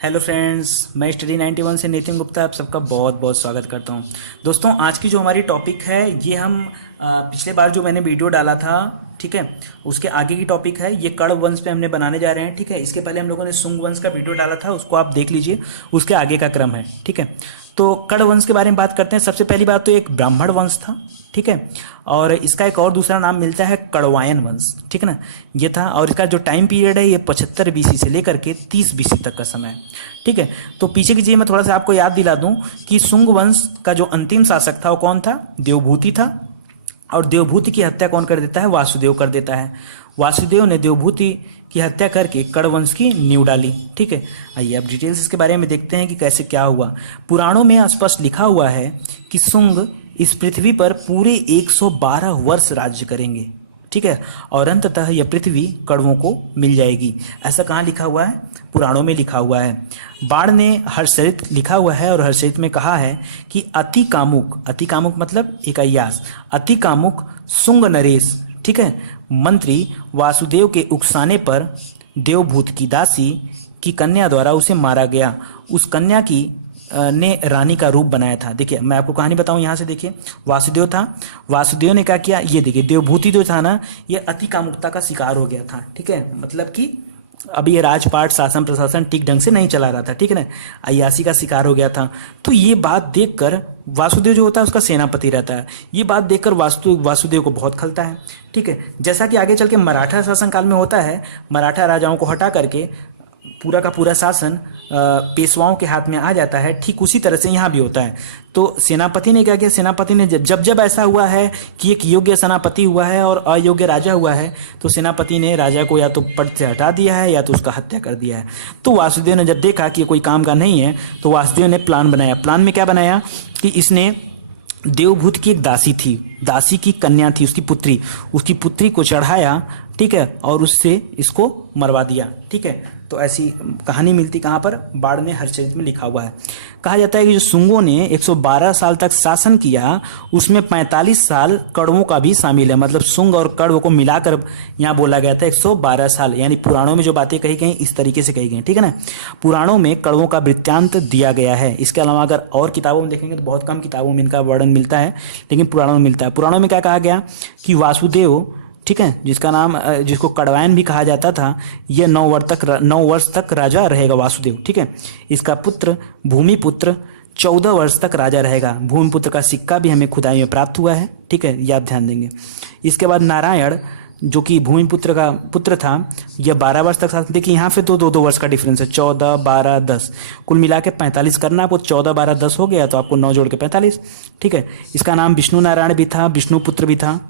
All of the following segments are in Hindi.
हेलो फ्रेंड्स, मैं स्टडी 91 से नितिन गुप्ता आप सबका बहुत बहुत स्वागत करता हूं। दोस्तों, आज की जो हमारी टॉपिक है ये हम पिछले बार जो मैंने वीडियो डाला था, ठीक है, उसके आगे की टॉपिक है। ये कण्व वंश पे हमने बनाने जा रहे हैं, ठीक है। इसके पहले हम लोगों ने शुंग वंश का वीडियो डाला था, उसको आप देख लीजिए, उसके आगे का क्रम है, ठीक है। तो कण्व वंश के बारे में बात करते हैं। सबसे पहली बात तो एक ब्राह्मण वंश था, ठीक है, और इसका एक और दूसरा नाम मिलता है कण्वायन वंश, ठीक है ना। ये था, और इसका जो टाइम पीरियड है ये 75 बीसी से लेकर के 30 बीसी तक का समय है, ठीक है। तो पीछे की चीज़ मैं थोड़ा सा आपको याद दिला दूं कि शुंग वंश का जो अंतिम शासक था वो कौन था? देवभूति था। और देवभूति की हत्या कौन कर देता है? वासुदेव कर देता है। वासुदेव ने देवभूति की हत्या करके कण्व वंश की नींव डाली, ठीक है। आइए अब डिटेल्स इसके बारे में देखते हैं कि कैसे क्या हुआ। पुराणों में स्पष्ट लिखा हुआ है कि शुंग इस पृथ्वी पर पूरे 112 वर्ष राज्य करेंगे, ठीक है, और अंततः यह पृथ्वी कण्वों को मिल जाएगी। ऐसा कहाँ लिखा हुआ है? पुराणों में लिखा हुआ है। बाण ने हर्षचरित लिखा हुआ है, और हर्षचरित में कहा है कि अति कामुक मतलब एक अय्यास, अति कामुक शुंग नरेश, ठीक है, मंत्री वासुदेव के उकसाने पर देवभूत की दासी की कन्या द्वारा उसे मारा गया। उस कन्या की ने रानी का रूप बनाया था। देखिए, मैं आपको कहानी बताऊं, यहाँ से देखिए, वासुदेव था, वासुदेव ने क्या किया, ये देखिए, देवभूति जो था ना, ये अति कामुकता का शिकार हो गया था, ठीक है। मतलब कि अभी ये राजपाट शासन प्रशासन ठीक ढंग से नहीं चला रहा था, ठीक है ना, अय्यासी का शिकार हो गया था। तो ये बात देखकर वासुदेव जो होता है उसका सेनापति रहता है, ये बात देखकर वासुदेव को बहुत खलता है, ठीक है। जैसा कि आगे चल के मराठा शासन काल में होता है, मराठा राजाओं को हटा करके पूरा का पूरा शासन पेशवाओं के हाथ में आ जाता है, ठीक उसी तरह से यहाँ भी होता है। तो सेनापति ने क्या किया? सेनापति ने जब ऐसा हुआ है कि एक योग्य सेनापति हुआ है और अयोग्य राजा हुआ है, तो सेनापति ने राजा को या तो पद से हटा दिया है या तो उसका हत्या कर दिया है। तो वासुदेव ने जब देखा कि ये कोई काम का नहीं है, तो वासुदेव ने प्लान बनाया। प्लान में क्या बनाया कि इसने देवभूत की एक दासी थी, दासी की कन्या थी, उसकी पुत्री को चढ़ाया, ठीक है, और उससे इसको मरवा दिया, ठीक है। तो ऐसी कहानी मिलती कहाँ पर? बाण ने हर्षचरित में लिखा हुआ है। कहा जाता है कि जो शुंगों ने 112 साल तक शासन किया, उसमें 45 साल कण्वों का भी शामिल है। मतलब शुंग और कण्व को मिलाकर यहाँ बोला गया था 112 साल, यानी पुराणों में जो बातें कही गई इस तरीके से कही गई, ठीक है ना। पुराणों में कण्वों का वृत्तांत दिया गया है। इसके अलावा अगर और किताबों में देखेंगे तो बहुत कम किताबों में इनका वर्णन मिलता है, लेकिन पुराणों में मिलता है। पुराणों में क्या कहा गया कि वासुदेव, ठीक है, जिसको कण्वायन भी कहा जाता था, यह 9 वर्ष तक राजा रहेगा वासुदेव, ठीक है। इसका पुत्र भूमिपुत्र 14 वर्ष तक राजा रहेगा। भूमिपुत्र का सिक्का भी हमें खुदाई में प्राप्त हुआ है, ठीक है, ये आप ध्यान देंगे। इसके बाद नारायण, जो कि भूमिपुत्र का पुत्र था, यह 12 वर्ष तक शासन। देखिए यहाँ पे तो 2-2 वर्ष का डिफरेंस है, 14, 12, 10, कुल मिला के 45 करना आपको। 14, 12, 10 हो गया, तो आपको 9 जोड़ के 45, ठीक है। इसका नाम विष्णु नारायण भी था, विष्णुपुत्र भी था,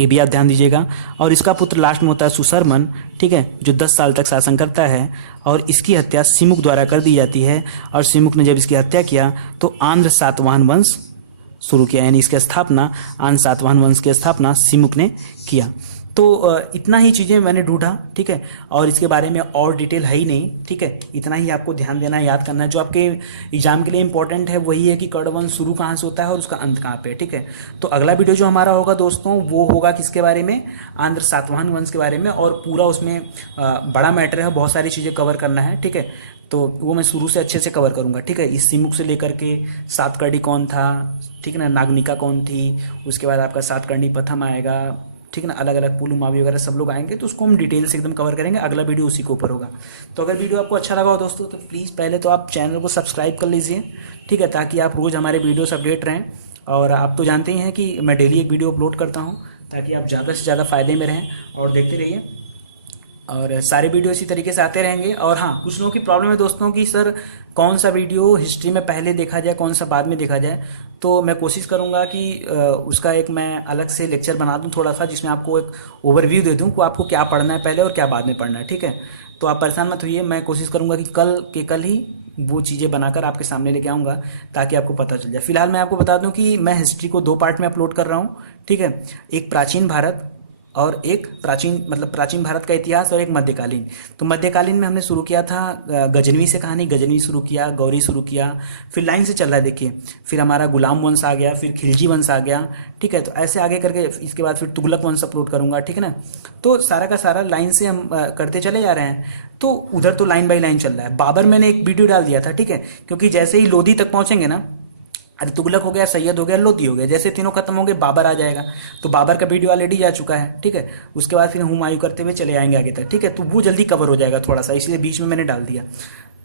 ये भी आप ध्यान दीजिएगा। और इसका पुत्र लास्ट में होता है सुशर्मन, ठीक है, जो 10 साल तक शासन करता है, और इसकी हत्या सिमुक द्वारा कर दी जाती है। और सिमुक ने जब इसकी हत्या किया तो आंध्र सातवाहन वंश शुरू किया, यानी इसकी स्थापना, आंध्र सातवाहन वंश की स्थापना सिमुक ने किया। तो इतना ही चीज़ें मैंने ढूंढा, ठीक है, और इसके बारे में और डिटेल है ही नहीं, ठीक है। इतना ही आपको ध्यान देना है, याद करना है। जो आपके एग्जाम के लिए इंपॉर्टेंट है वही है कि कण्व वंश शुरू कहाँ से होता है और उसका अंत कहाँ पे है, ठीक है। तो अगला वीडियो जो हमारा होगा दोस्तों, वो होगा किसके बारे में? आंध्र सातवाहन वंश के बारे में, और पूरा उसमें बड़ा मैटर है, बहुत सारी चीज़ें कवर करना है, ठीक है। तो वो मैं शुरू से अच्छे से कवर करूँगा, ठीक है। इस सिमुक से लेकर के सातकर्णी कौन था, ठीक है ना, नागनिका कौन थी, उसके बाद आपका सातकर्णी प्रथम आएगा, ठीक है ना, अलग अलग पुलु मावी वगैरह सब लोग आएंगे, तो उसको हम डिटेल से एकदम कवर करेंगे। अगला वीडियो उसी के ऊपर होगा। तो अगर वीडियो आपको अच्छा लगा हो दोस्तों, तो प्लीज़ पहले तो आप चैनल को सब्सक्राइब कर लीजिए, ठीक है, ताकि आप रोज़ हमारे वीडियोस अपडेट रहें। और आप तो जानते ही हैं कि मैं डेली एक वीडियो अपलोड करता हूँ, ताकि आप ज़्यादा से ज़्यादा फ़ायदे में रहें और देखते रहिए। और सारे वीडियो इसी तरीके से आते रहेंगे। और हाँ, कुछ लोगों की प्रॉब्लम है दोस्तों कि सर कौन सा वीडियो हिस्ट्री में पहले देखा जाए, कौन सा बाद में देखा जाए। तो मैं कोशिश करूँगा कि उसका एक मैं अलग से लेक्चर बना दूँ थोड़ा सा, जिसमें आपको एक ओवरव्यू दे दूँ कि आपको क्या पढ़ना है पहले और क्या बाद में पढ़ना है, ठीक है। तो आप परेशान मत होइए, मैं कोशिश करूँगा कि कल ही वो चीज़ें बनाकर आपके सामने लेके आऊँगा, ताकि आपको पता चल जाए। फिलहाल मैं आपको बता दूँ कि मैं हिस्ट्री को 2 पार्ट में अपलोड कर रहा हूँ, ठीक है। एक प्राचीन भारत और एक प्राचीन भारत का इतिहास, और एक मध्यकालीन। तो मध्यकालीन में हमने शुरू किया था गजनवी से, कहानी गजनवी शुरू किया, गौरी शुरू किया, फिर लाइन से चल रहा है देखिए, फिर हमारा गुलाम वंश आ गया, फिर खिलजी वंश आ गया, ठीक है। तो ऐसे आगे करके इसके बाद फिर तुगलक वंश अपलोड करूंगा, ठीक है ना। तो सारा का सारा लाइन से हम करते चले जा रहे हैं। तो उधर तो लाइन बाय लाइन चल रहा है। बाबर मैंने एक वीडियो डाल दिया था, ठीक है, क्योंकि जैसे ही लोधी तक पहुंचेंगे ना, अरे तुगलक हो गया, सैयद हो गया, लोधी हो गया, जैसे तीनों खत्म हो गए बाबर आ जाएगा। तो बाबर का वीडियो ऑलरेडी जा चुका है, ठीक है। उसके बाद फिर हुमायूं करते हुए चले आएंगे आगे तक, ठीक है। तो वो जल्दी कवर हो जाएगा थोड़ा सा, इसलिए बीच में मैंने डाल दिया।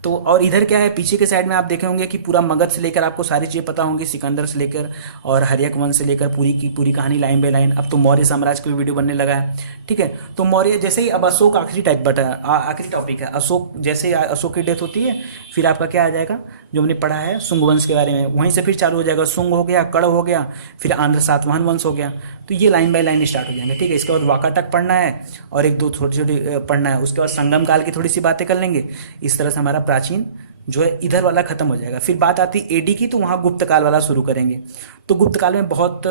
तो और इधर क्या है, पीछे के साइड में आप देखे होंगे कि पूरा मगध से लेकर आपको सारी चीज़ें पता होंगी, सिकंदर से लेकर और हर्यक वंश से लेकर पूरी की पूरी कहानी लाइन बाय लाइन। अब तो मौर्य साम्राज्य की भी वीडियो बनने लगा है, ठीक है। तो मौर्य जैसे ही अब अशोक आखिरी टाइप बटा आखिरी टॉपिक है अशोक। जैसे अशोक की डेथ होती है, फिर आपका क्या आ जाएगा, जो हमने पढ़ा है शुंग वंश के बारे में, वहीं से फिर चालू हो जाएगा। शुंग हो गया, कड़ हो गया, फिर आंध्र सातवाहन वंश हो गया। तो ये लाइन बाय लाइन स्टार्ट हो जाएंगे, ठीक है। इसके बाद वाकाटक पढ़ना है और एक दो छोटी छोटी पढ़ना है। उसके बाद संगम काल की थोड़ी सी बातें कर लेंगे। इस तरह से हमारा प्राचीन जो है इधर वाला खत्म हो जाएगा। फिर बात आती है एडी की, तो वहाँ गुप्त काल वाला शुरू करेंगे। तो गुप्त काल में बहुत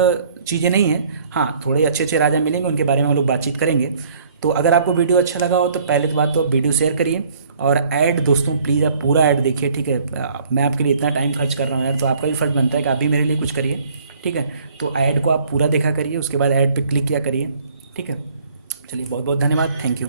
चीज़ें नहीं हैं, हाँ थोड़े अच्छे अच्छे राजा मिलेंगे, उनके बारे में हम लोग बातचीत करेंगे। तो अगर आपको वीडियो अच्छा लगा हो तो पहले तो बात तो वीडियो शेयर करिए, और ऐड दोस्तों प्लीज़ आप पूरा ऐड देखिए, ठीक है। मैं आपके लिए इतना टाइम खर्च कर रहा हूँ यार, तो आपका भी फर्ज बनता है कि आप भी मेरे लिए कुछ करिए, ठीक है। तो ऐड को आप पूरा देखा करिए, उसके बाद ऐड पे क्लिक किया करिए, ठीक है। चलिए बहुत बहुत धन्यवाद, थैंक यू।